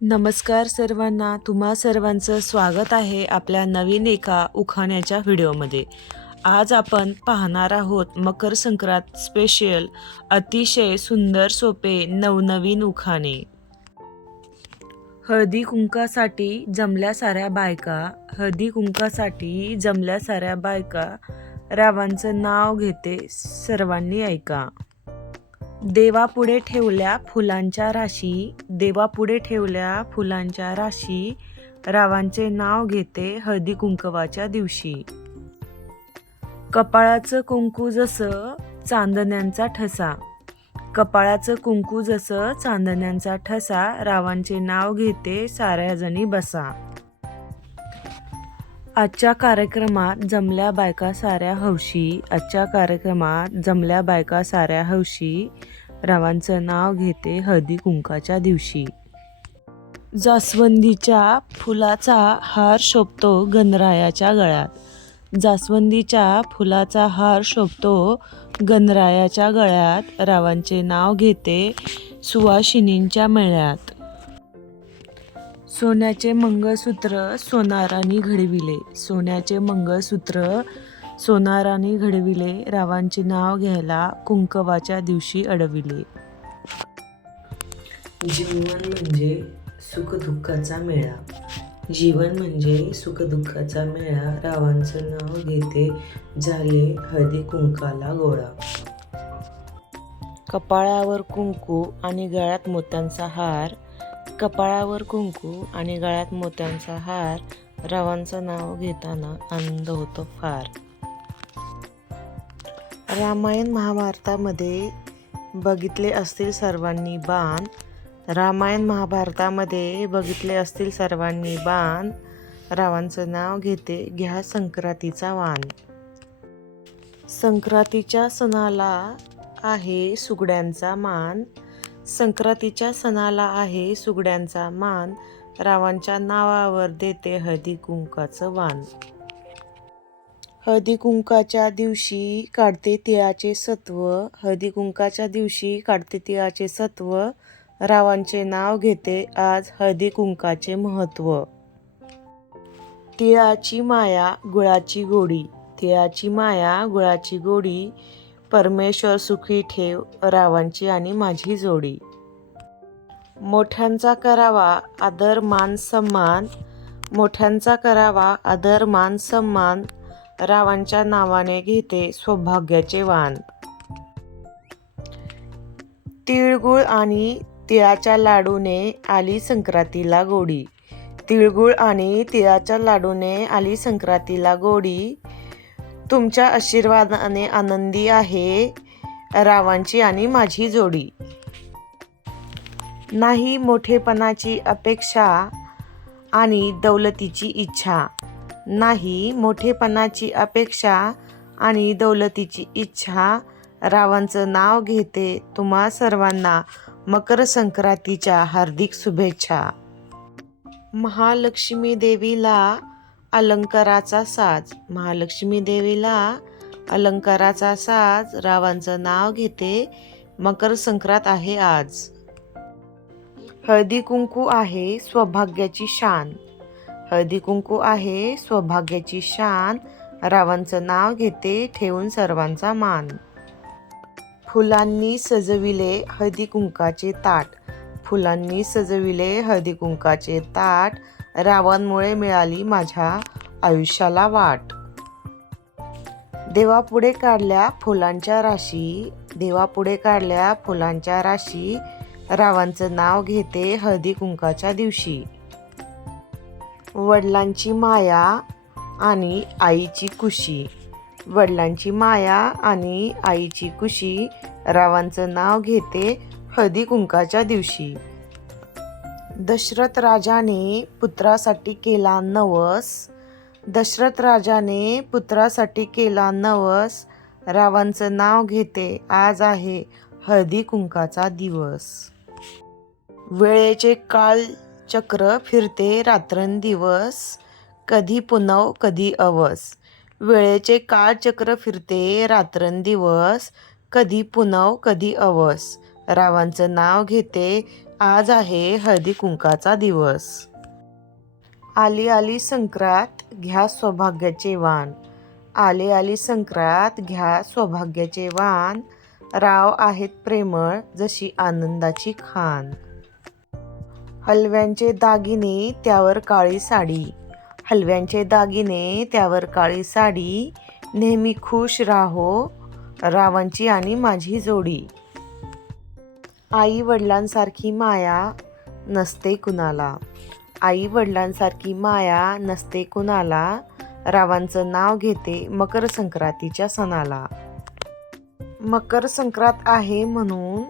नमस्कार सर्वांना तुम्हा सर्वांचं स्वागत आहे आपल्या नवीन एका उखाण्याच्या व्हिडिओमध्ये. आज आपण पाहणार आहोत मकर संक्रांत स्पेशल अतिशय सुंदर सोपे नवनवीन उखाणे. हळदी कुंकासाठी जमल्या साऱ्या बायका हळदी कुंकासाठी जमल्या साऱ्या बायका रावांचं नाव घेते सर्वांनी ऐका. देवापुढे ठेवल्या फुलांच्या राशी देवापुढे ठेवल्या फुलांच्या राशी रावांचे नाव घेते हळदी कुंकवाच्या दिवशी. कपाळाचं कुंकू जसं चांदण्यांचा ठसा कपाळाचं कुंकू जसं चांदण्यांचा ठसा रावांचे नाव घेते साऱ्याजणी बसा. आजच्या कार्यक्रमात जमल्या बायका साऱ्या हौशी. आजच्या कार्यक्रमात जमल्या बायका साऱ्या हौशी. रावांचं नाव घेते हळदी कुंकाच्या दिवशी. जास्वंदीच्या फुलाचा हार शोभतो गणरायाच्या गळ्यात. जास्वंदीच्या फुलाचा हार शोभतो गणरायाच्या गळ्यात. रावांचे नाव घेते सुवासिनींच्या मेळ्यात. सोन्याचे मंगळसूत्र सोनाराने घडविले. सोन्याचे मंगळसूत्र सोनाराने घडविले. रावांचे नाव घ्यायला कुंकवाच्या दिवशी अडविले. जीवन म्हणजे सुखदुःखाचा मेळा. जीवन म्हणजे सुखदुःखाचा मेळा. रावांचं नाव घेते झाले हळदी कुंकाला गोळा. कपाळावर कुंकू आणि गळ्यात मोत्यांचा हार कपाळावर कुंकू आणि गळ्यात मोत्यांचा हार रावांचं नाव घेताना आनंद होतो फार. रामायण महाभारतामध्ये बघितले असतील सर्वांनी बाण. रामायण महाभारतामध्ये बघितले असतील सर्वांनी बाण. रावांचं नाव घेते घ्या संक्रांतीचा वाण. संक्रांतीच्या सणाला आहे सुगड्यांचा मान. संक्रांतीच्या सणाला आहे सुगड्यांचा मान. रावांच्या नावावर देते हळदी कुंकाचं वाण. हळदी कुंकाच्या दिवशी काढते तिळाचे सत्व. हळदी कुंकाच्या दिवशी काढते तिळाचे सत्व. रावांचे नाव घेते आज हळदी कुंकाचे महत्त्व. तिळाची माया गुळाची गोडी. तिळाची माया गुळाची गोडी. परमेश्वर सुखी ठेव रावांची आणि माझी जोडी. मोठ्यांचा करावा आदर मान सन्मान. मोठ्यांचा करावा आदर मान सन्मान. रावांच्या नावाने घेते सौभाग्याचे वाण. तिळगुळ आणि तिळाच्या लाडूने आली संक्रांतीला गोडी. तिळगुळ आणि तिळाच्या लाडूने आली संक्रांतीला गोडी. तुमच्या आशीर्वादाने आनंदी आहे रावांची आणि माझी जोडी. नाही मोठेपणाची अपेक्षा आणि दौलतीची इच्छा. नाही मोठेपणाची अपेक्षा आणि दौलतीची इच्छा रावांचं नाव घेते तुम्हा सर्वांना मकर संक्रांतीच्या हार्दिक शुभेच्छा. महालक्ष्मी देवीला अलंकाराचा साज. महालक्ष्मी देवीला अलंकाराचा साज. रावांचं नाव घेते. मकर संक्रांत आहे आज. हळदी कुंकू आहे सौभाग्याची शान. हळदी कुंकू आहे सौभाग्याची शान. रावांचं नाव घेते ठेवून सर्वांचा मान. फुलांनी सजविले हळदी कुंकाचे ताट. फुलांनी सजविले हळदी कुंकाचे ताट. रावांमुळे मिळाली माझ्या आयुष्याला वाट. देवापुढे काढल्या फुलांच्या राशी देवापुढे काढल्या फुलांच्या राशी रावांचं नाव घेते हळदी कुंकाच्या दिवशी. वडिलांची माया आणि आईची कुशी वडिलांची माया आणि आईची कुशी रावांचं नाव घेते हळदी कुंकाच्या दिवशी. दशरथ राजाने पुत्रासाठी केला नवस. दशरथ राजाने पुत्रासाठी केला नवस. रावांचं नाव घेते. आज आहे हळदी कुंकाचा दिवस. वेळेचे काळ चक्र फिरते रात्रंदिवस. कधी पुनव कधी अवस. वेळेचे काळचक्र फिरते रात्रंदिवस. कधी पुनव कधी अवस. रावांचं नाव घेते आज आहे हळदी कुंकाचा दिवस. आली आली संक्रात घ्या सौभाग्याचे वाण. आले आली संक्रात घ्या सौभाग्याचे वाण. राव आहेत प्रेमळ जशी आनंदाची खान. हलव्यांचे दागिने त्यावर काळी साडी. हलव्यांचे दागिने त्यावर काळी साडी. नेहमी खुश राहो रावांची आणि माझी जोडी. आई वडिलांसारखी माया नसते कुणाला. आई वडिलांसारखी माया नसते कुणाला. रावांचं नाव घेते मकर संक्रांतीच्या सणाला. मकर संक्रांत आहे म्हणून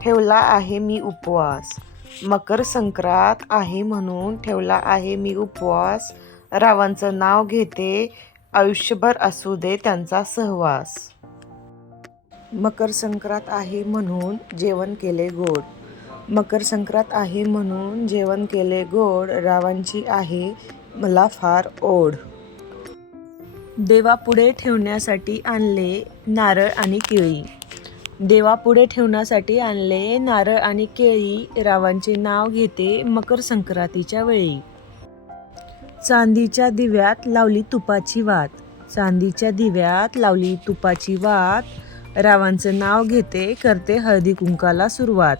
ठेवला आहे मी उपवास. मकर संक्रांत आहे म्हणून ठेवला आहे मी उपवास. रावांचं नाव घेते. आयुष्यभर असू दे त्यांचा सहवास. मकर संक्रांत आहे म्हणून जेवण केले गोड. मकर संक्रांत आहे म्हणून जेवण केले गोड रावांची आहे मला फार ओढ. देवापुढे ठेवण्यासाठी आणले नारळ आणि केळी. देवापुढे ठेवण्यासाठी आणले नारळ आणि केळी रावांचे नाव घेते मकर संक्रांतीच्या वेळी. चांदीच्या दिव्यात लावली तुपाची वात. चांदीच्या दिव्यात लावली तुपाची वात. रावांचं नाव घेते करते हळदी कुंकाला सुरुवात.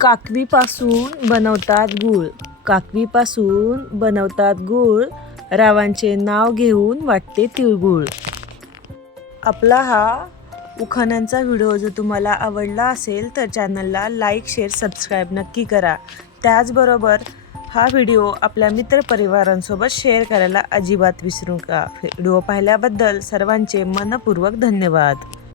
काकवीपासून बनवतात गूळ. काकवीपासून बनवतात गूळ रावांचे नाव घेऊन वाटते तिळगुळ. आपला हा उखाण्यांचा व्हिडिओ जो तुम्हाला आवडला असेल तर चॅनलला लाईक शेअर सबस्क्राईब नक्की करा. त्याचबरोबर हा व्हिडिओ आपल्या मित्रपरिवारांसोबत शेअर करायला अजिबात विसरू नका. व्हिडिओ पाहिल्याबद्दल सर्वांचे मनपूर्वक धन्यवाद.